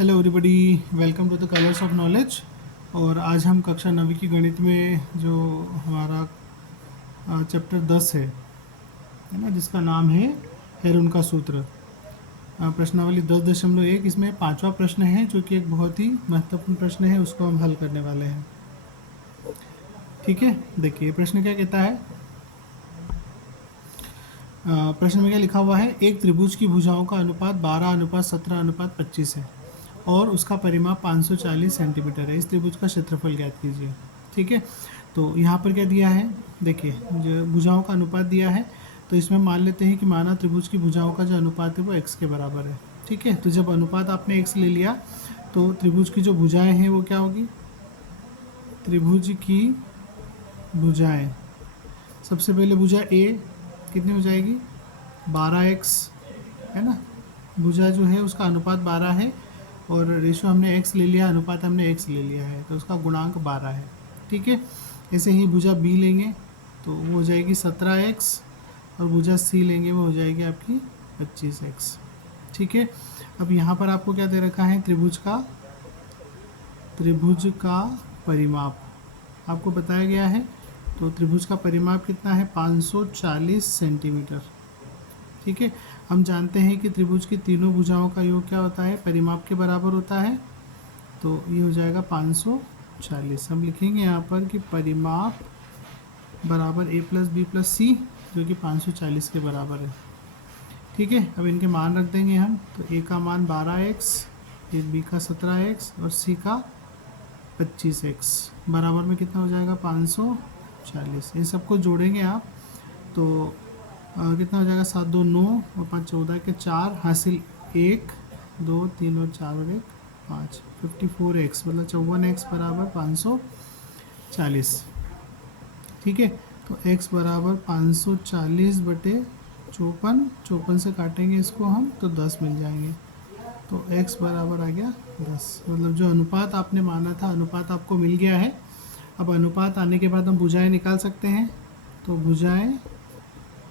Hello everybody, welcome to the colours of knowledge. और आज हम कक्षा 9वीं की गणित में जो हमारा चैप्टर 10 है ना, जिसका नाम है हेरून का सूत्र। प्रश्नावली 10.1, इसमें 5वां प्रश्न है जो कि एक बहुत ही महत्वपूर्ण प्रश्न है, उसको हम हल करने वाले हैं। ठीक है, देखिए प्रश्न क्या कहता है। प्रश्न में क्या लिखा हुआ है, एक त्रिभुज की भुजाओं का अनुपात 12:17:25 है और उसका परिमाप 540 सेंटीमीटर है। इस त्रिभुज का क्षेत्रफल ज्ञात कीजिए। ठीक है, तो यहाँ पर क्या दिया है, देखिए जो भुजाओं का अनुपात दिया है, तो इसमें मान लेते हैं कि माना त्रिभुज की भुजाओं का जो अनुपात है वो x के बराबर है। ठीक है, तो जब अनुपात आपने x ले लिया तो त्रिभुज की जो भुजाएं हैं वो क्या होगी, त्रिभुज की भुजाएं, सबसे पहले भुजा a कितनी हो जाएगी, 12x है ना। भुजा जो है उसका अनुपात 12 है और रेशो हमने x ले लिया, अनुपात हमने x ले लिया है, तो उसका गुणांक 12 है। ठीक है, ऐसे ही भुजा b लेंगे तो वो हो जाएगी 17x और भुजा c लेंगे वो हो जाएगी आपकी 25x। ठीक है, अब यहाँ पर आपको क्या दे रखा है, त्रिभुज का परिमाप आपको बताया गया है। तो त्रिभुज का परिमाप कितना है, 540 सेंटीमीटर। ठीक है, हम जानते हैं कि त्रिभुज की तीनों भुजाओं का योग क्या होता है, परिमाप के बराबर होता है। तो ये हो जाएगा 540। हम लिखेंगे यहाँ पर कि परिमाप बराबर a + b + c, जो कि 540 के बराबर है। ठीक है, अब इनके मान रख देंगे हम, तो a का मान 12x, b का 17x और c का 25x, बराबर में कितना हो जाएगा 540। इन सबको जोड़ेंगे आप तो कितना हो जाएगा, 7 2 9 और 5 14 के 4, हासिल 1 2 3 और 4 और 1 5, 54x, मतलब 54x बराबर 540। ठीक है, तो x बराबर 540 बटे 54, 54 से काटेंगे इसको हम तो 10 मिल जाएंगे। तो x बराबर आ गया 10, मतलब जो अनुपात आपने माना था अनुपात आपको मिल गया है। अब अनुपात आने के बाद हम भुजाएं निकाल सकते हैं। तो भुजाएं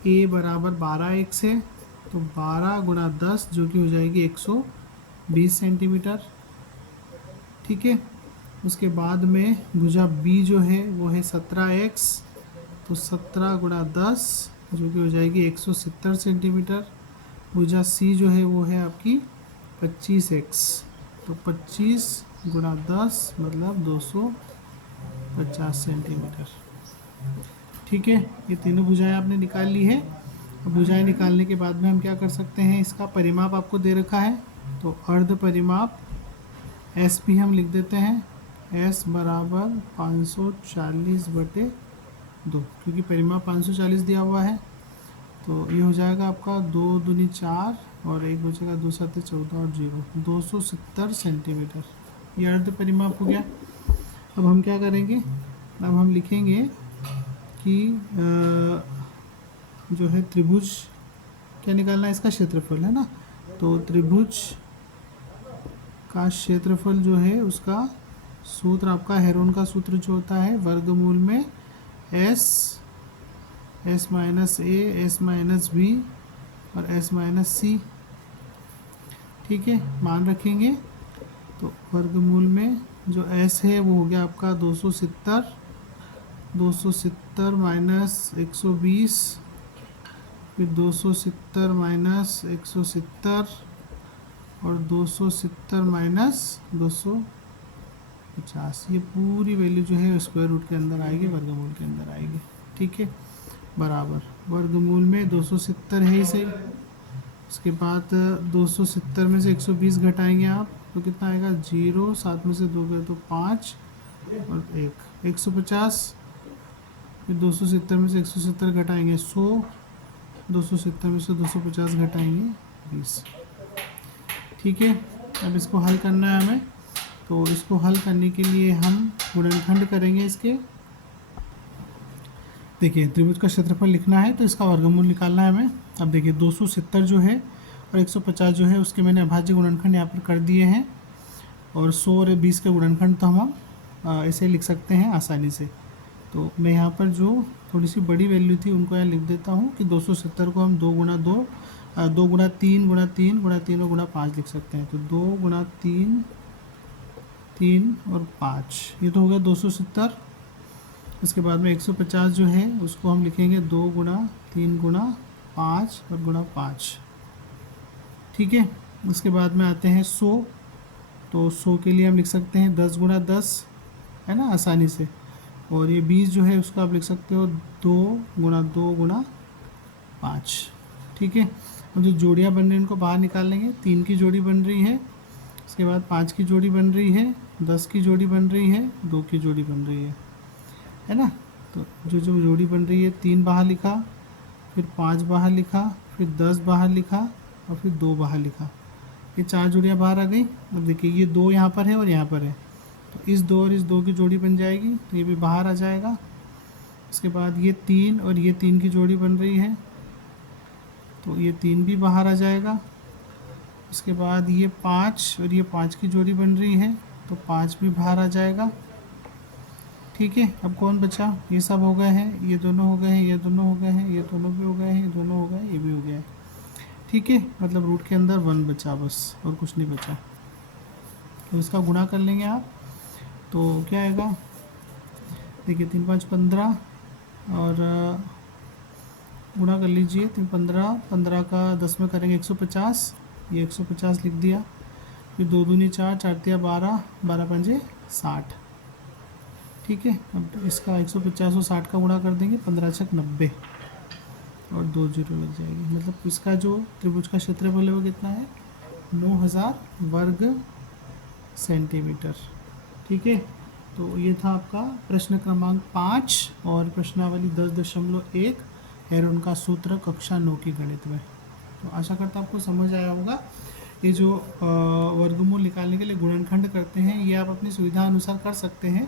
a बराबर 12x है, तो 12 गुणा 10 जो कि हो जाएगी 120 सेंटीमीटर। ठीक है, उसके बाद में भुजा b जो है वो है 17x, तो 17 गुणा 10 जो कि हो जाएगी 170 सेंटीमीटर। भुजा c जो है वो है आपकी 25x, तो 25 गुणा 10 मतलब 250 सेंटीमीटर। ठीक है, ये तीनों भुजाएं आपने निकाल ली है। अब भुजाएं निकालने के बाद में हम क्या कर सकते हैं, इसका परिमाप आपको दे रखा है, तो अर्ध परिमाप एस भी हम लिख देते हैं, एस बराबर 540 बटे 2, क्योंकि परिमाप 540 दिया हुआ है। तो ये हो जाएगा आपका 2 दूनी 4 और एक बचेगा 2 7 14 और 0, 270 सेंटीमीटर। ये अर्ध परिमाप हो गया। अब हम क्या करेंगे, अब हम लिखेंगे कि जो है त्रिभुज क्या निकालना है, इसका क्षेत्रफल है ना। तो त्रिभुज का क्षेत्रफल जो है उसका सूत्र आपका हेरोन का सूत्र जो होता है, वर्गमूल में s minus a, s minus b और s माइनस c। ठीक है, मान रखेंगे तो वर्गमूल में जो s है वो हो गया आपका 270 माइनस 120, फिर 270 माइनस 170 और 270 माइनस 250। ये पूरी वैल्यू जो है स्क्वायर रूट के अंदर आएगी, वर्गमूल के अंदर आएगी। ठीक है, बराबर वर्गमूल में 270 है इसे, उसके बाद 270 में से 120 घटाएंगे आप तो कितना आएगा, 0, 7 में से 2 गए तो 5 और 1, 150। फिर 270 में से 170 घटाएंगे 100, 270 में से 250 घटाएंगे 20। ठीक है, अब इसको हल करना है हमें, तो इसको हल करने के लिए हम गुणनखंड करेंगे इसके। देखिए त्रिभुज का क्षेत्रफल लिखना है तो इसका वर्गमूल निकालना है हमें। अब देखिए 270 जो है और 150 जो है उसके मैंने अभाज्य गुणनखंड यहाँ पर कर दिए हैं, और 100 और 20 के गुणनखंड तो हम ऐसे लिख सकते हैं आसानी से। तो मैं यहाँ पर जो थोड़ी सी बड़ी वैल्यू थी उनको यहाँ लिख देता हूँ कि 270 को हम 2 गुणा 2 2 गुणा 3 गुणा 3 गुणा 3 और गुणा 5 लिख सकते हैं। तो 2 गुणा 3, 3 और 5, ये तो हो गया 270। उसके बाद में 150 जो है उसको हम लिखेंगे 2 गुणा 3 गुणा 5 और गुणा 5, ठीक है। उसके बाद में आते हैं 100। तो 100 के लिए हम लिख सकते हैं 10 गुणा 10, है ना, आसानी से। और ये 20 जो है उसको आप लिख सकते हो 2 गुणा 2 गुणा 5, ठीक है। अब जो जोड़ियाँ बन रही हैं उनको बाहर निकाल लेंगे। 3 की जोड़ी बन रही है, उसके बाद 5 की जोड़ी बन रही है, 10 की जोड़ी बन रही है, 2 की जोड़ी बन रही है ना। तो जो जो जोड़ी बन रही है 3 बाहर लिखा, फिर 5 बाहर लिखा, फिर 10 बाहर लिखा और फिर 2 बाहर लिखा। ये 4 जोड़ियाँ बाहर आ गई। अब देखिए ये 2 यहाँ पर है और यहाँ पर है, तो इस 2 और इस 2 की जोड़ी बन जाएगी, तो ये भी बाहर आ जाएगा। उसके बाद ये 3 और ये 3 की जोड़ी बन रही है, तो ये 3 भी बाहर आ जाएगा। उसके बाद ये 5 और ये 5 की जोड़ी बन रही है, तो 5 भी बाहर आ जाएगा, ठीक है। अब कौन बचा? ये सब हो गए हैं, ये दोनों हो गए हैं, ये दोनों हो गए हैं, ये दोनों भी हो गए हैं, ये दोनों हो गए, ये भी हो गया है, ठीक है। मतलब रूट के अंदर 1 बचा बस, और कुछ नहीं बचा। तो इसका गुणा कर लेंगे आप, तो क्या आएगा? देखिए 3 5 15 और गुणा कर लीजिए। 3 15, 15 का 10 में करेंगे 150, ये 150 लिख दिया। फिर 2 दूनी 4, 4 तिया 12, 12 पंजे 60, ठीक है। अब इसका 150 और 60 का गुणा कर देंगे, 15 छक 90 और 2 जीरो लग जाएगी। मतलब इसका जो त्रिभुज का क्षेत्रफल है वो कितना है? 9000 वर्ग सेंटीमीटर, ठीक है। तो ये था आपका प्रश्न क्रमांक 5 और प्रश्नावली 10.1 हेरोन का सूत्र कक्षा 9 की गणित में। तो आशा करता आपको समझ आया होगा। ये जो वर्गमूल निकालने के लिए गुणनखंड करते हैं ये आप अपनी सुविधा अनुसार कर सकते हैं।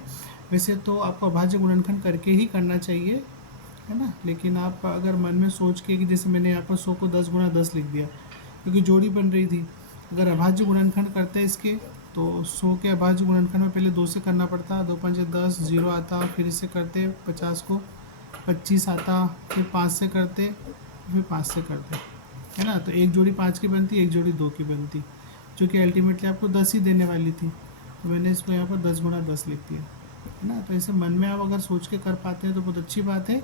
वैसे तो आपको अभाज्य गुणनखंड करके ही करना चाहिए, है ना। लेकिन आप अगर मन में सोच के कि जैसे मैंने यहाँ पर 100 को 10 गुणा 10 लिख दिया क्योंकि जोड़ी बन रही थी। अगर अभाज्य गुणनखंड करते हैं इसके, तो 100 के अभाज्य गुणनखंड में पहले 2 से करना पड़ता, 2 पंजे 10, 0 आता, फिर इससे करते 50 को 25 आता, फिर 5 से करते, फिर 5 से करते, है ना। तो एक जोड़ी 5 की बनती, एक जोड़ी 2 की बनती, जो कि अल्टीमेटली आपको 10 ही देने वाली थी। तो मैंने इसको यहाँ पर 10 गुणा 10 लिख दिया, है ना। तो ऐसे मन में आप अगर सोच के कर पाते हैं तो बहुत अच्छी बात है,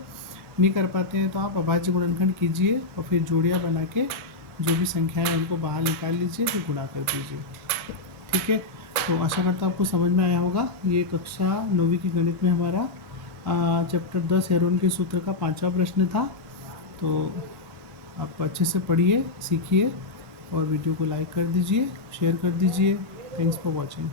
नहीं कर पाते हैं तो आप अभाज्य गुणनखंड कीजिए और फिर जोड़ियाँ बना के जो भी संख्याएं उनको बाहर निकाल लीजिए, फिर गुणा कर दीजिए, ठीक है। तो आशा करता हूँ आपको समझ में आया होगा। ये कक्षा 9वीं की गणित में हमारा चैप्टर 10 हेरोन के सूत्र का 5वां प्रश्न था। तो आप अच्छे से पढ़िए, सीखिए और वीडियो को लाइक कर दीजिए, शेयर कर दीजिए। Thanks for watching.